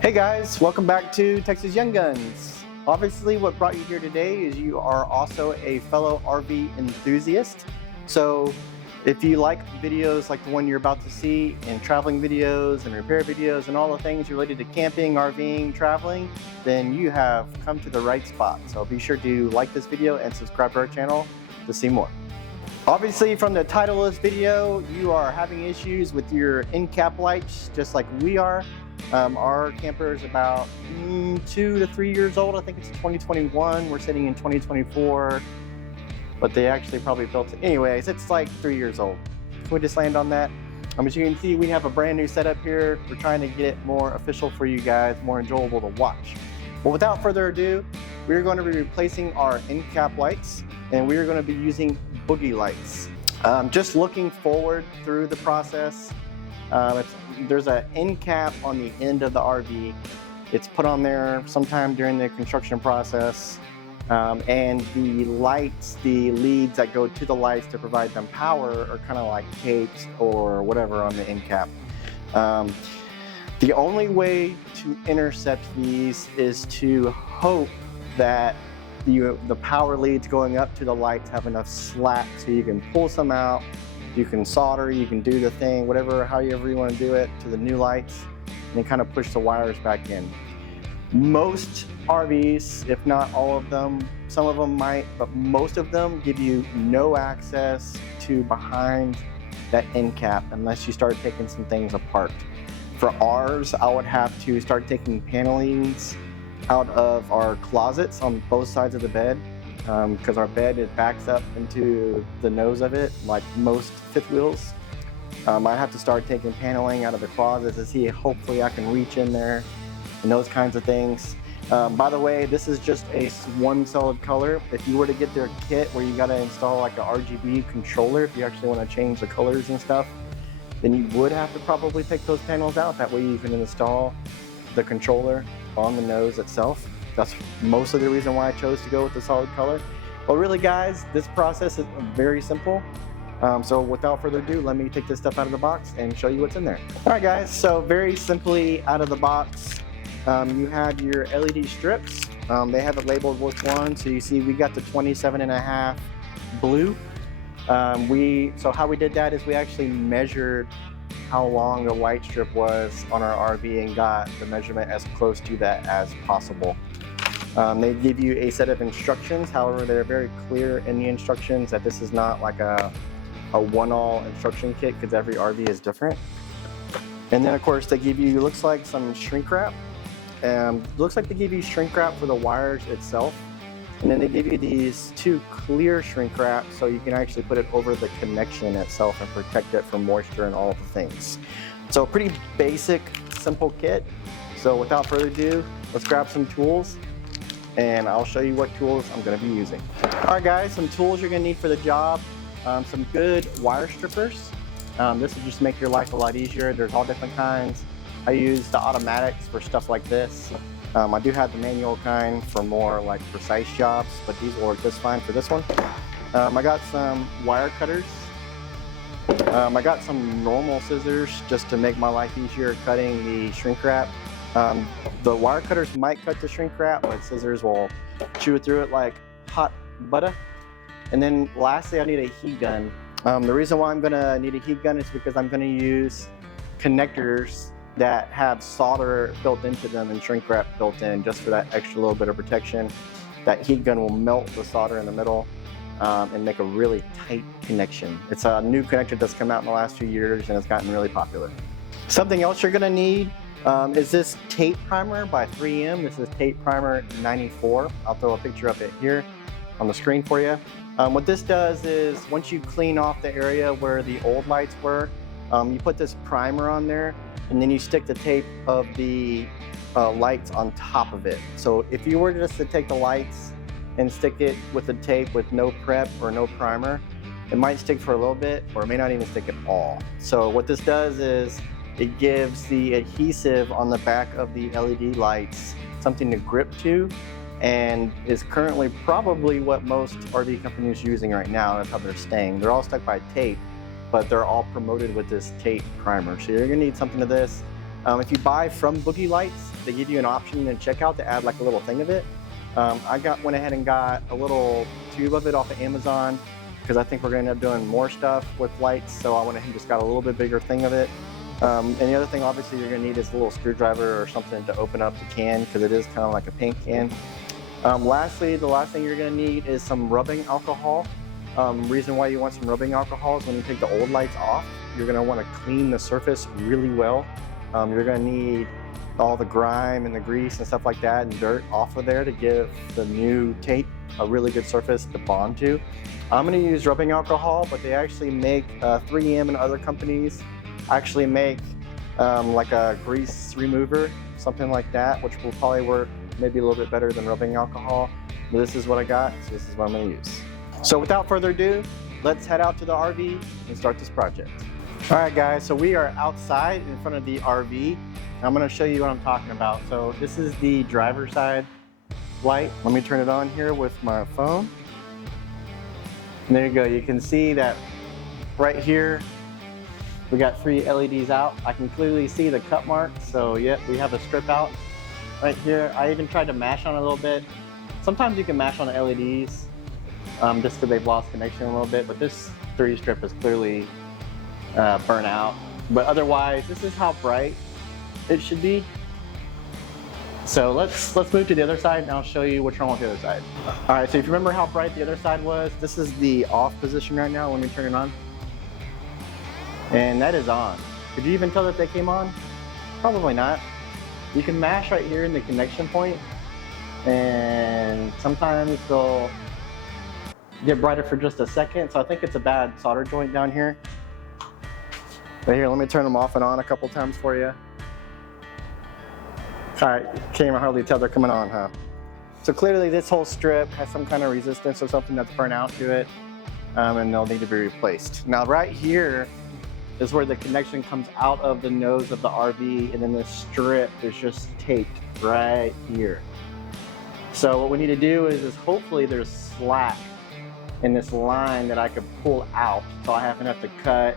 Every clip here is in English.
Hey guys, welcome back to Texas Young Guns. Obviously what brought you here today is you are also a fellow RV enthusiast. So if you like videos like the one you're about to see and traveling videos and repair videos and all the things related to camping, RVing, traveling, then you have come to the right spot. So be sure to like this video and subscribe to our channel to see more. Obviously from the title of this video, you are having issues with your end cap lights just like we are. Our camper is about 2 to 3 years old. I think it's 2021. We're sitting in 2024, but they actually probably built it. Anyways, it's like 3 years old. Can we just land on that? As you can see, we have a brand new setup here. We're trying to get it more official for you guys, more enjoyable to watch. But without further ado, we're going to be replacing our end cap lights, and we are going to be using Boogey Lights. Just looking forward through the process, there's an end cap on the end of the RV. It's put on there sometime during the construction process, and the lights, the leads that go to the lights to provide them power are kind of like tapes or whatever on the end cap. The only way to intercept these is to hope that the power leads going up to the lights have enough slack so you can pull some out. You can solder, you can do the thing, however you want to do it to the new lights, and then kind of push the wires back in. Most RVs, if not all of them, some of them might, but most of them give you no access to behind that end cap unless you start taking some things apart. For ours, I would have to start taking panelings out of our closets on both sides of the bed, because our bed, it backs up into the nose of it like most fifth wheels. I have to start taking paneling out of the closet to see, hopefully I can reach in there and those kinds of things. By the way, this is just a one solid color. If you were to get their kit where you got to install like a RGB controller, if you actually want to change the colors and stuff, then you would have to probably take those panels out. That way you can install the controller on the nose itself. That's mostly the reason why I chose to go with the solid color. But really guys, this process is very simple. So without further ado, let me take this stuff out of the box and show you what's in there. All right guys, so very simply out of the box, you have your LED strips. They have it labeled which one. So you see we got the 27.5 blue. So how we did that is we actually measured how long the light strip was on our RV and got the measurement as close to that as possible. They give you a set of instructions. However, they're very clear in the instructions that this is not like a one-all instruction kit, because every RV is different. And then of course they give you, looks like some shrink wrap. Looks like they give you shrink wrap for the wires itself. And then they give you these two clear shrink wrap so you can actually put it over the connection itself and protect it from moisture and all the things. So pretty basic, simple kit. So without further ado, let's grab some tools and I'll show you what tools I'm going to be using. All right guys, some tools you're going to need for the job. Some good wire strippers. This will just make your life a lot easier. There's all different kinds. I use the automatics for stuff like this. I do have the manual kind for more like precise jobs, but these will work just fine for this one. I got some wire cutters. I got some normal scissors just to make my life easier cutting the shrink wrap. The wire cutters might cut the shrink wrap, but scissors will chew through it like hot butter. And then lastly, I need a heat gun. The reason why I'm gonna need a heat gun is because I'm gonna use connectors that have solder built into them and shrink wrap built in, just for that extra little bit of protection. That heat gun will melt the solder in the middle and make a really tight connection. It's a new connector that's come out in the last few years and it's gotten really popular. Something else you're gonna need is this tape primer by 3M. This is tape primer 94. I'll throw a picture of it here on the screen for you. What this does is once you clean off the area where the old lights were, you put this primer on there and then you stick the tape of the lights on top of it. So if you were just to take the lights and stick it with the tape with no prep or no primer, it might stick for a little bit or it may not even stick at all. So what this does is it gives the adhesive on the back of the LED lights something to grip to, and is currently probably what most RV companies are using right now. That's how they're staying. They're all stuck by tape, but they're all promoted with this tape primer. So you're gonna need something to this. If you buy from Boogey Lights, they give you an option in checkout to add like a little thing of it. I went ahead and got a little tube of it off of Amazon because I think we're going to end up doing more stuff with lights, so I went ahead and just got a little bit bigger thing of it. And the other thing obviously you're going to need is a little screwdriver or something to open up the can because it is kind of like a paint can. Lastly, the last thing you're going to need is some rubbing alcohol. Reason why you want some rubbing alcohol is when you take the old lights off, you're going to want to clean the surface really well. You're going to need all the grime and the grease and stuff like that and dirt off of there to give the new tape a really good surface to bond to. I'm going to use rubbing alcohol, but they actually make 3M and other companies actually make like a grease remover, something like that, which will probably work maybe a little bit better than rubbing alcohol. But this is what I got, so this is what I'm going to use. So without further ado, let's head out to the RV and start this project. All right guys, so we are outside in front of the RV. I'm going to show you what I'm talking about. So this is the driver's side light. Let me turn it on here with my phone. And there you go. You can see that right here, we got 3 LEDs out. I can clearly see the cut marks. So yeah, we have a strip out right here. I even tried to mash on it a little bit. Sometimes you can mash on the LEDs just because they've lost connection a little bit, but this 3 strip is clearly burnt out. But otherwise, this is how bright it should be. So let's move to the other side and I'll show you what's wrong with the other side. All right, so if you remember how bright the other side was, this is the off position right now. Let me turn it on. And that is on. Could you even tell that they came on? Probably not. You can mash right here in the connection point, and sometimes they'll get brighter for just a second. So I think it's a bad solder joint down here. But here, let me turn them off and on a couple times for you. All right, can't even hardly tell they're coming on, huh? So clearly this whole strip has some kind of resistance or something that's burnt out to it, and they'll need to be replaced. Now right here is where the connection comes out of the nose of the RV, and then this strip is just taped right here. So what we need to do is hopefully there's slack in this line that I could pull out so I haven't have to cut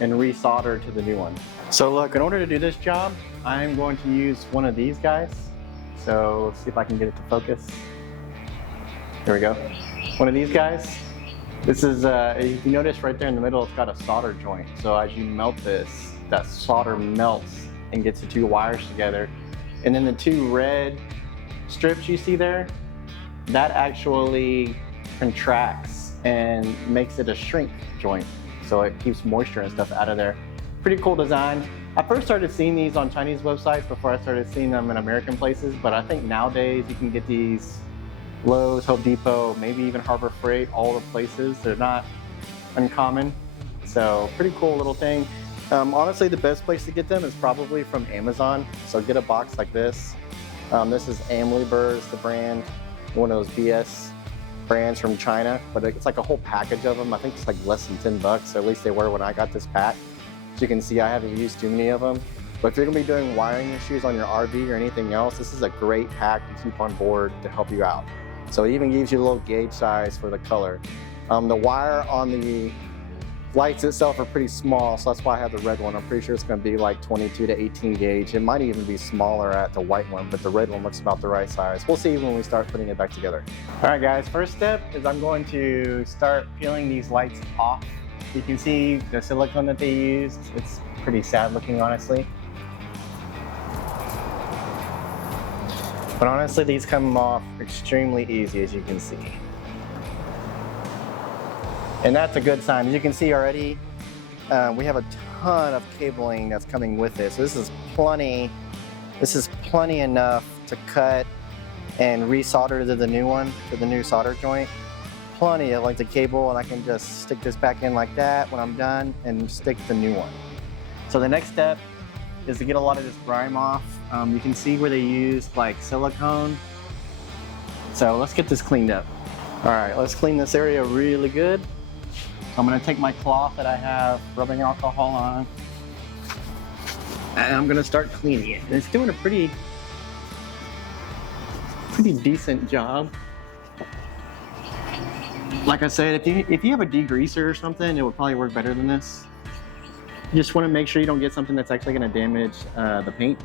and resolder to the new one. So look, in order to do this job, I'm going to use one of these guys. So let's see if I can get it to focus. Here we go. One of these guys. This is, if you notice right there in the middle, it's got a solder joint. So as you melt this, that solder melts and gets the 2 wires together. And then the 2 red strips you see there, that actually contracts and makes it a shrink joint. So it keeps moisture and stuff out of there. Pretty cool design. I first started seeing these on Chinese websites before I started seeing them in American places, but I think nowadays you can get these Lowe's, Home Depot, maybe even Harbor Freight, all the places. They're not uncommon. So pretty cool little thing. Honestly, the best place to get them is probably from Amazon. So get a box like this. This is Amliber, it's the brand, one of those BS brands from China, but it's like a whole package of them. I think it's like less than 10 bucks, or at least they were when I got this pack. As you can see, I haven't used too many of them. But if you're gonna be doing wiring issues on your RV or anything else, this is a great pack to keep on board to help you out. So it even gives you a little gauge size for the color. The wire on the lights itself are pretty small, so that's why I have the red one. I'm pretty sure it's gonna be like 22 to 18 gauge. It might even be smaller at the white one, but the red one looks about the right size. We'll see when we start putting it back together. All right guys, first step is I'm going to start peeling these lights off. You can see the silicone that they used. It's pretty sad looking, honestly. But honestly, these come off extremely easy, as you can see. And that's a good sign. As you can see already, we have a ton of cabling that's coming with this. So this is plenty enough to cut and resolder to the new one, to the new solder joint. Plenty of like the cable, and I can just stick this back in like that when I'm done and stick the new one. So the next step is to get a lot of this grime off. You can see where they used like silicone. So let's get this cleaned up. All right, let's clean this area really good. I'm gonna take my cloth that I have rubbing alcohol on, and I'm gonna start cleaning it. And it's doing a pretty decent job. Like I said, if you have a degreaser or something, it would probably work better than this. You just want to make sure you don't get something that's actually going to damage the paint.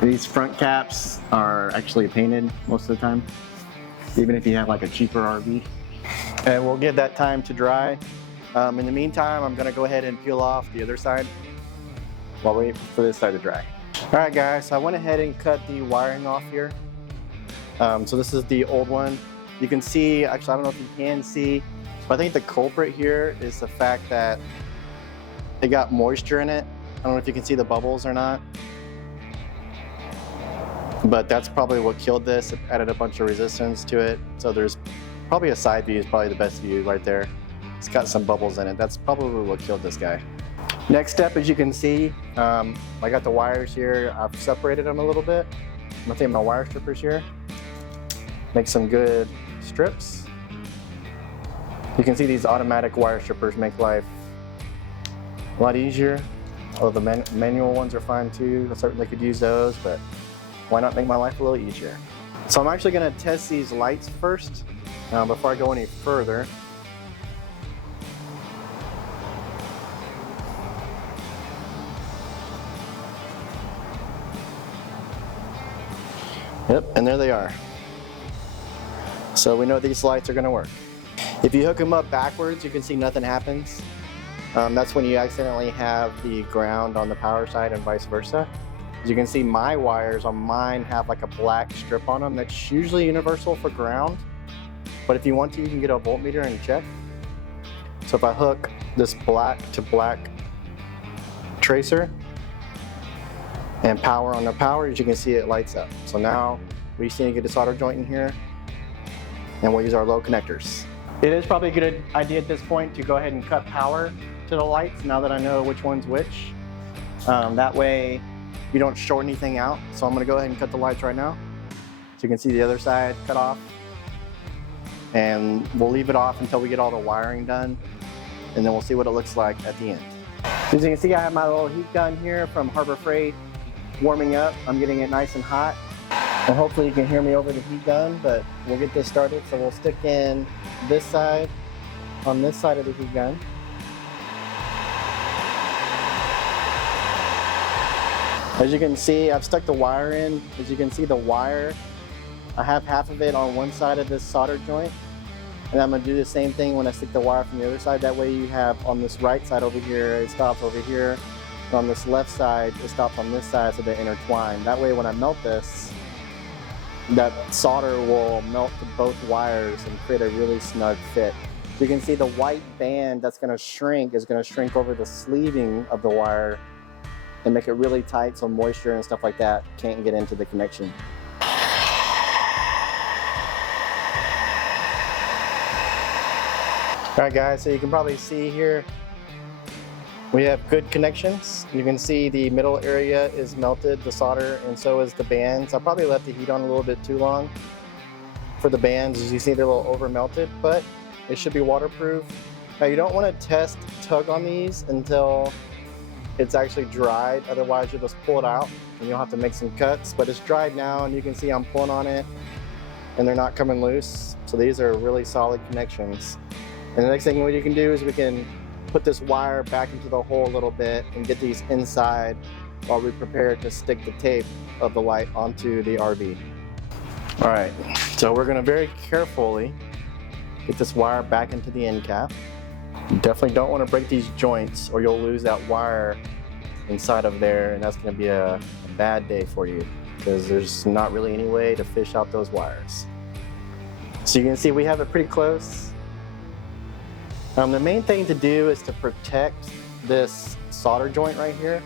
These front caps are actually painted most of the time, even if you have like a cheaper RV. And we'll give that time to dry. In the meantime, I'm going to go ahead and peel off the other side while we wait for this side to dry. All right, guys, so I went ahead and cut the wiring off here. So this is the old one. You can see, actually, I don't know if you can see, but I think the culprit here is the fact that it got moisture in it. I don't know if you can see the bubbles or not, but that's probably what killed this. It added a bunch of resistance to it. So there's probably a side view is probably the best view right there. It's got some bubbles in it. That's probably what killed this guy. Next step, as you can see, I got the wires here. I've separated them a little bit. I'm gonna take my wire strippers here, make some good strips. You can see these automatic wire strippers make life a lot easier. Although the manual ones are fine too. I certainly could use those, but why not make my life a little easier? So I'm actually gonna test these lights first before I go any further. Yep, and there they are. So we know these lights are gonna work. If you hook them up backwards, you can see nothing happens. That's when you accidentally have the ground on the power side and vice versa. As you can see, my wires on mine have like a black strip on them. That's usually universal for ground. But if you want to, you can get a voltmeter and check. So if I hook this black to black tracer and power on the power, as you can see, it lights up. So now we just need to get the solder joint in here and we'll use our low connectors. It is probably a good idea at this point to go ahead and cut power to the lights now that I know which one's which. That way you don't short anything out. So I'm gonna go ahead and cut the lights right now. So you can see the other side cut off. And we'll leave it off until we get all the wiring done. And then we'll see what it looks like at the end. As you can see, I have my little heat gun here from Harbor Freight warming up. I'm getting it nice and hot. And hopefully you can hear me over the heat gun, but we'll get this started. So we'll stick in this side, on this side of the heat gun. As you can see, I've stuck the wire in. As you can see, the wire, I have half of it on one side of this solder joint. And I'm gonna do the same thing when I stick the wire from the other side. That way you have on this right side over here, it stops over here. And on this left side, it stops on this side so they intertwine. That way when I melt this, that solder will melt to both wires and create a really snug fit. You can see the white band that's gonna shrink is gonna shrink over the sleeving of the wire and make it really tight so moisture and stuff like that can't get into the connection. All right guys, so you can probably see here, we have good connections. You can see the middle area is melted, the solder, and so is the bands. I probably left the heat on a little bit too long for the bands. As you see, they're a little over melted, but it should be waterproof. Now you don't want to test tug on these until it's actually dried. Otherwise you'll just pull it out and you'll have to make some cuts, but it's dried now and you can see I'm pulling on it and they're not coming loose. So these are really solid connections. And the next thing what you can do is we can put this wire back into the hole a little bit and get these inside while we prepare to stick the tape of the light onto the RV. All right, so we're gonna very carefully get this wire back into the end cap. You definitely don't wanna break these joints or you'll lose that wire inside of there, and that's gonna be a bad day for you because there's not really any way to fish out those wires. So you can see we have it pretty close. The main thing to do is to protect this solder joint right here.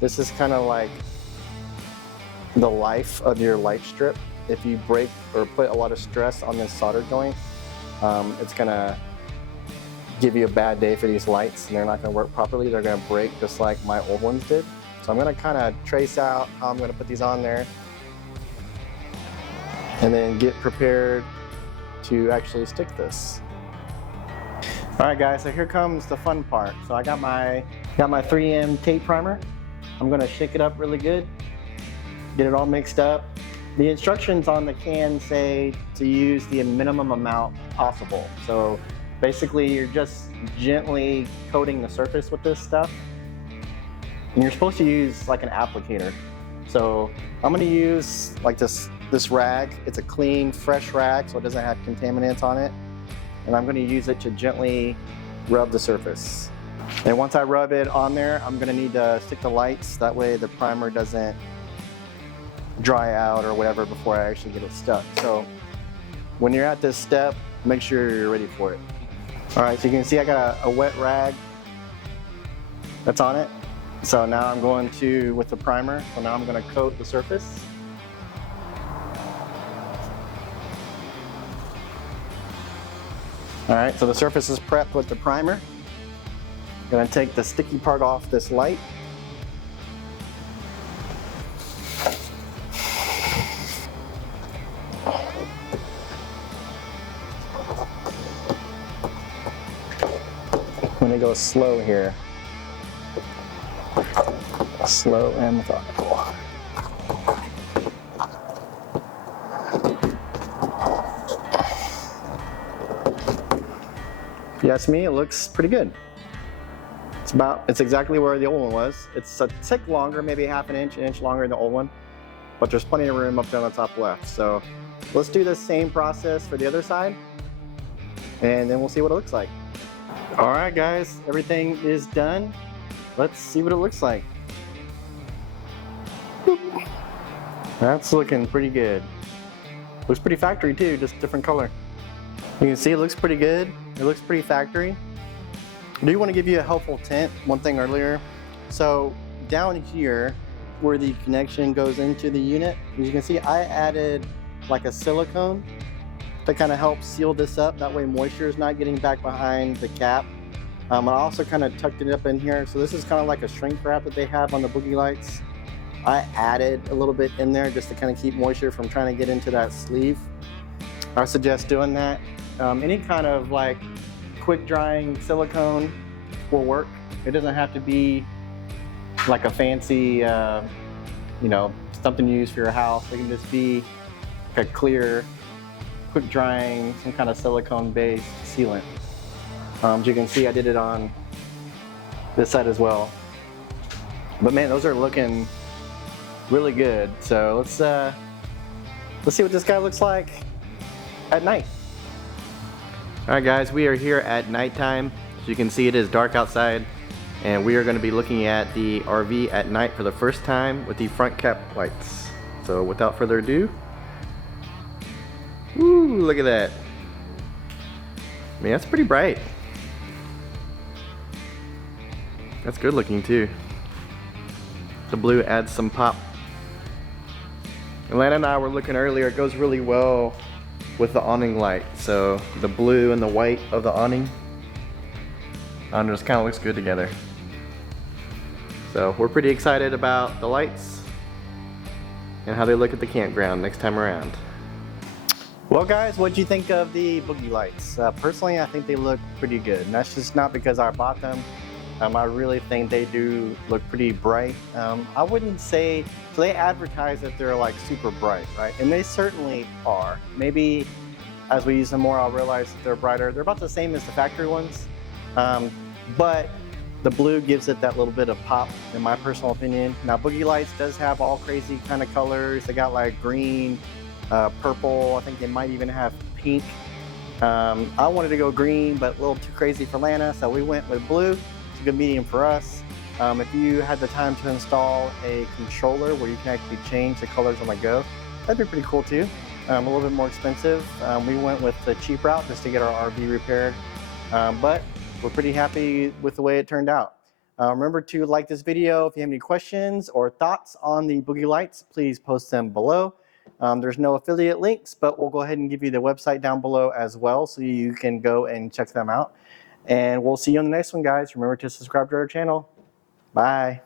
This is kind of like the life of your light strip. If you break or put a lot of stress on this solder joint, it's gonna give you a bad day for these lights and they're not gonna work properly. They're gonna break just like my old ones did. So I'm gonna kind of trace out how I'm gonna put these on there and then get prepared to actually stick this. All right guys, so here comes the fun part. So I got my 3M tape primer. I'm gonna shake it up really good, get it all mixed up. The instructions on the can say to use the minimum amount possible. So Basically, you're just gently coating the surface with this stuff. And you're supposed to use like an applicator. So I'm gonna use like this rag. It's a clean, fresh rag, so it doesn't have contaminants on it. And I'm gonna use it to gently rub the surface. And once I rub it on there, I'm gonna need to stick the lights. That way the primer doesn't dry out or whatever before I actually get it stuck. So when you're at this step, make sure you're ready for it. All right, so you can see I got a wet rag that's on it. So now I'm going to, with the primer, so now I'm gonna coat the surface. All right, so the surface is prepped with the primer. I'm gonna take the sticky part off this light. I'm gonna go slow here. Slow and methodical. If you ask me, it looks pretty good. It's exactly where the old one was. It's a tick longer, maybe half an inch longer than the old one, but there's plenty of room up there on the top left. So let's do the same process for the other side, and then we'll see what it looks like. All right, guys, everything is done. Let's see what it looks like. That's looking pretty good. Looks pretty factory too, just different color. You can see it looks pretty good. It looks pretty factory. I do want to give you a helpful tip, one thing earlier. So down here where the connection goes into the unit, as you can see, I added like a silicone to kind of help seal this up. That way moisture is not getting back behind the cap. I also kind of tucked it up in here. So this is kind of like a shrink wrap that they have on the Boogey Lights. I added a little bit in there just to kind of keep moisture from trying to get into that sleeve. I suggest doing that. Any kind of like quick drying silicone will work. It doesn't have to be like a fancy, you know, something you use for your house. It can just be like a clear, quick drying, some kind of silicone based sealant. As you can see, I did it on this side as well. But man, those are looking really good. So let's see what this guy looks like at night. All right, guys, we are here at nighttime. As you can see, it is dark outside, and we are going to be looking at the RV at night for the first time with the front cap lights. So without further ado, woo, look at that. I mean, that's pretty bright. That's good looking too. The blue adds some pop. Atlanta and I were looking earlier, it goes really well with the awning light. So the blue and the white of the awning, just kind of looks good together. So we're pretty excited about the lights and how they look at the campground next time around. Well guys, what'd you think of the Boogey Lights? Personally, I think they look pretty good. And that's just not because I bought them. I really think they do look pretty bright. I wouldn't say, so they advertise that they're like super bright, right? And they certainly are. Maybe as we use them more, I'll realize that they're brighter. They're about the same as the factory ones, but the blue gives it that little bit of pop, in my personal opinion. Now, Boogey Lights does have all crazy kind of colors. They got like green, purple, I think they might even have pink. I wanted to go green, but a little too crazy for Lana, so we went with blue. It's a good medium for us. If you had the time to install a controller where you can actually change the colors on the go, that'd be pretty cool too. A little bit more expensive. We went with the cheap route just to get our RV repaired, but we're pretty happy with the way it turned out. Remember to like this video. If you have any questions or thoughts on the Boogey Lights, please post them below. There's no affiliate links, but we'll go ahead and give you the website down below as well, so you can go and check them out. And we'll see you on the next one, guys. Remember to subscribe to our channel. Bye.